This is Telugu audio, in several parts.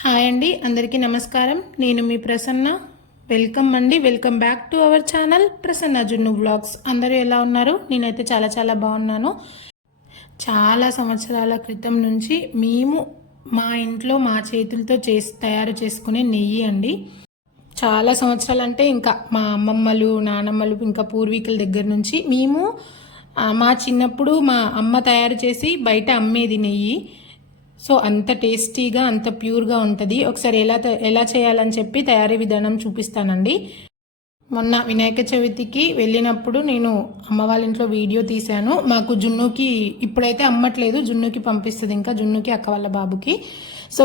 హాయ్ అండి, అందరికీ నమస్కారం. నేను మీ Prasanna. Welcome back to our channel Prasanna Junnu vlogs. అందరూ ఎలా ఉన్నారు? నేనైతే చాలా చాలా బాగున్నాను. చాలా సంవత్సరాల క్రితం నుంచి మేము మా ఇంట్లో మా చేతులతో తయారు చేసుకునే నెయ్యి అండి. చాలా సంవత్సరాలు అంటే ఇంకా మా అమ్మమ్మలు, నానమ్మలు, ఇంకా పూర్వీకుల దగ్గర నుంచి మేము మా చిన్నప్పుడు మా అమ్మ తయారు చేసి బయట అమ్మేది నెయ్యి. సో అంత టేస్టీగా, అంత ప్యూర్గా ఉంటుంది. ఒకసారి ఎలా చేయాలని చెప్పి తయారీ విధానం చూపిస్తానండి. మొన్న వినాయక చవితికి వెళ్ళినప్పుడు నేను అమ్మ వాళ్ళ ఇంట్లో వీడియో తీశాను. మాకు జున్నుకి ఇప్పుడైతే అమ్మట్లేదు, జున్నుకి పంపిస్తుంది, ఇంకా జున్నుకి అక్క వాళ్ళ బాబుకి. సో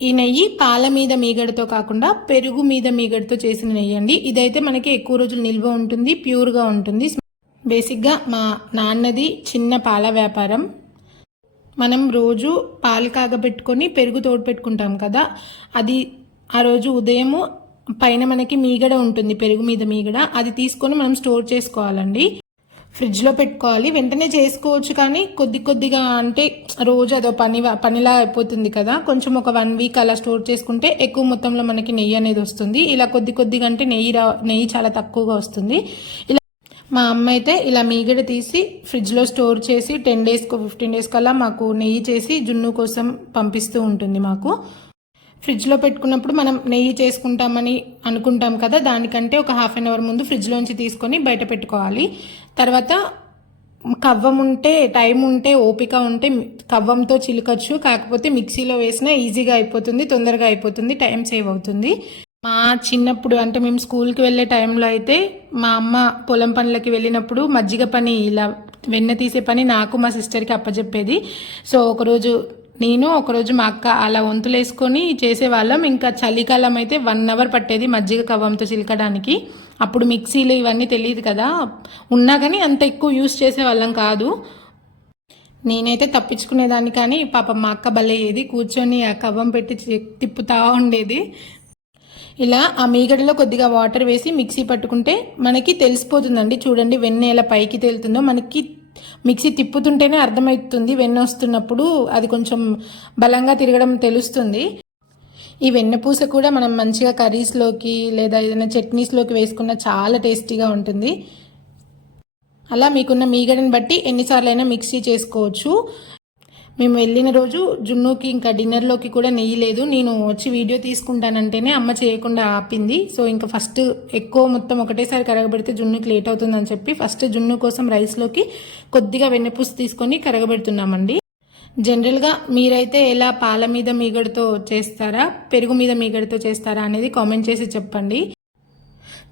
ఈ నెయ్యి పాల మీద మీగడతో కాకుండా పెరుగు మీద మీగడతో చేసిన నెయ్యి అండి. ఇదైతే మనకి ఎక్కువ రోజులు నిల్వ ఉంటుంది, ప్యూర్గా ఉంటుంది. బేసిక్గా మా నాన్నది చిన్న పాల వ్యాపారం. మనం రోజు పాలు కాగబెట్టుకొని పెరుగు తోడు పెట్టుకుంటాం కదా, అది ఆ రోజు ఉదయము పైన మనకి మీగడ ఉంటుంది, పెరుగు మీద మీగడ, అది తీసుకొని మనం స్టోర్ చేసుకోవాలండి. ఫ్రిడ్జ్లో పెట్టుకోవాలి. వెంటనే చేసుకోవచ్చు, కానీ కొద్దిగా అంటే రోజు అదో పనిలా అయిపోతుంది కదా. కొంచెం ఒక 1 వీక్ అలా స్టోర్ చేసుకుంటే ఎక్కువ మొత్తంలో మనకి నెయ్యి అనేది వస్తుంది. ఇలా కొద్దిగా అంటే నెయ్యి చాలా తక్కువగా వస్తుంది. ఇలా మా అమ్మ అయితే ఇలా మీగడ తీసి ఫ్రిడ్జ్లో స్టోర్ చేసి 10 డేస్కో 15 డేస్ కల్లా మాకు నెయ్యి చేసి జున్ను కోసం పంపిస్తూ ఉంటుంది. మాకు ఫ్రిడ్జ్లో పెట్టుకున్నప్పుడు మనం నెయ్యి చేసుకుంటామని అనుకుంటాం కదా, దానికంటే ఒక హాఫ్ అన్ అవర్ ముందు ఫ్రిడ్జ్లోంచి తీసుకొని బయట పెట్టుకోవాలి. తర్వాత కవ్వం ఉంటే, టైం ఉంటే, ఓపిక ఉంటే కవ్వంతో చిలకచ్చు. కాకపోతే మిక్సీలో వేసినా ఈజీగా అయిపోతుంది, తొందరగా అయిపోతుంది, టైం సేవ్ అవుతుంది. మా చిన్నప్పుడు అంటే మేము స్కూల్కి వెళ్ళే టైంలో అయితే మా అమ్మ పొలం పనులకి వెళ్ళినప్పుడు మజ్జిగ పని, ఇలా వెన్న తీసే పని నాకు మా సిస్టర్కి అప్పచెప్పేది. సో ఒకరోజు నేను, ఒకరోజు మా అక్క అలా వంతులు వేసుకొని చేసేవాళ్ళం. ఇంకా చలికాలం అయితే 1 అవర్ పట్టేది మజ్జిగ కవ్వంతో చిలకడానికి. అప్పుడు మిక్సీలు ఇవన్నీ తెలియదు కదా, ఉన్నా కానీ అంత ఎక్కువ యూస్ చేసేవాళ్ళం కాదు. నేనైతే తప్పించుకునేదాన్ని, కానీ పాపం మా అక్క బలయ్యేది, కూర్చొని ఆ కవ్వం పెట్టి తిప్పుతా ఉండేది. ఇలా ఆ మీగడలో కొద్దిగా వాటర్ వేసి మిక్సీ పట్టుకుంటే మనకి తెలిసిపోతుందండి. చూడండి, వెన్న ఎలా పైకి తేలుతుందో మనకి మిక్సీ తిప్పుతుంటేనే అర్థమవుతుంది. వెన్న వస్తున్నప్పుడు అది కొంచెం బలంగా తిరగడం తెలుస్తుంది. ఈ వెన్నపూస కూడా మనం మంచిగా కర్రీస్లోకి లేదా ఏదైనా చట్నీస్లోకి వేసుకున్న చాలా టేస్టీగా ఉంటుంది. అలా మీకున్న మీగడని బట్టి ఎన్నిసార్లైనా మిక్సీ చేసుకోవచ్చు. మేము వెళ్ళిన రోజు జున్నుకి ఇంకా డిన్నర్లోకి కూడా నెయ్యి లేదు. నేను వచ్చి వీడియో తీసుకుంటానంటేనే అమ్మ చేయకుండా ఆపింది. సో ఇంకా ఫస్ట్ ఎక్కువ మొత్తం ఒకటేసారి కరగబెడితే జున్నుకి లేట్ అవుతుందని చెప్పి ఫస్ట్ జున్ను కోసం రైస్లోకి కొద్దిగా వెన్నపూస తీసుకొని కరగబెడుతున్నామండి. జనరల్గా మీరైతే ఎలా పాల మీద మీగడతో చేస్తారా, పెరుగు మీద మీగడతో చేస్తారా అనేది కామెంట్ చేసి చెప్పండి.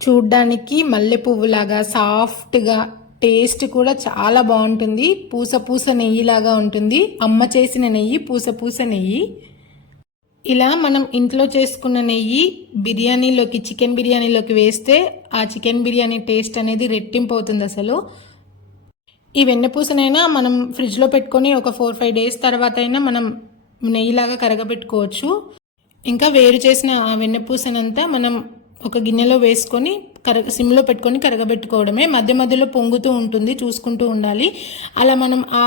చూడ్డానికి మల్లె పువ్వులాగా సాఫ్ట్గా, టేస్ట్ కూడా చాలా బాగుంటుంది. పూస నెయ్యిలాగా ఉంటుంది. అమ్మ చేసిన నెయ్యి పూస నెయ్యి. ఇలా మనం ఇంట్లో చేసుకున్న నెయ్యి బిర్యానీలోకి, చికెన్ బిర్యానీలోకి వేస్తే ఆ చికెన్ బిర్యానీ టేస్ట్ అనేది రెట్టింపు అవుతుంది అసలు. ఈ వెన్నపూసనైనా మనం ఫ్రిడ్జ్లో పెట్టుకొని ఒక 4-5 డేస్ తర్వాత అయినా మనం నెయ్యిలాగా కరగబెట్టుకోవచ్చు. ఇంకా వేరు చేసిన ఆ వెన్నపూసనంతా మనం ఒక గిన్నెలో వేసుకొని సిమ్లో పెట్టుకొని కరగబెట్టుకోవడమే. మధ్యలో పొంగుతూ ఉంటుంది, చూసుకుంటూ ఉండాలి. అలా మనం ఆ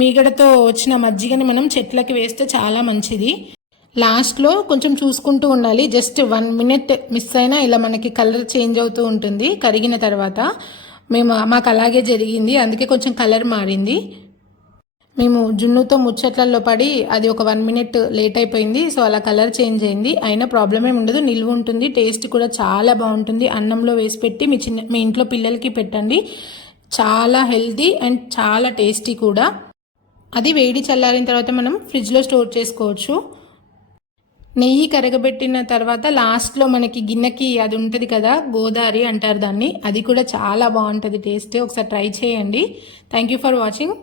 మీగడతో వచ్చిన మజ్జిగని మనం చెట్లకి వేస్తే చాలా మంచిది. లాస్ట్లో కొంచెం చూసుకుంటూ ఉండాలి. జస్ట్ 1 మినిట్ మిస్ అయినా ఇలా మనకి కలర్ చేంజ్ అవుతూ ఉంటుంది కరిగిన తర్వాత. మాకు అలాగే జరిగింది, అందుకే కొంచెం కలర్ మారింది. మేము జున్నుతో ముచ్చట్లలో పడి అది ఒక 1 మినిట్ లేట్ అయిపోయింది. సో అలా కలర్ చేంజ్ అయింది. అయినా ప్రాబ్లం ఏమి ఉండదు, నిల్వ ఉంటుంది. టేస్ట్ కూడా చాలా బాగుంటుంది. అన్నంలో వేసి పెట్టి మీ ఇంట్లో పిల్లలకి పెట్టండి. చాలా హెల్తీ అండ్ చాలా టేస్టీ కూడా. అది వేడి చల్లారిన తర్వాత మనం ఫ్రిడ్జ్లో స్టోర్ చేసుకోవచ్చు. నెయ్యి కరగబెట్టిన తర్వాత లాస్ట్లో మనకి గిన్నెకి అది ఉంటుంది కదా, గోదావరి అంటారు దాన్ని, అది కూడా చాలా బాగుంటుంది టేస్ట్. ఒకసారి ట్రై చేయండి. Thank you for watching.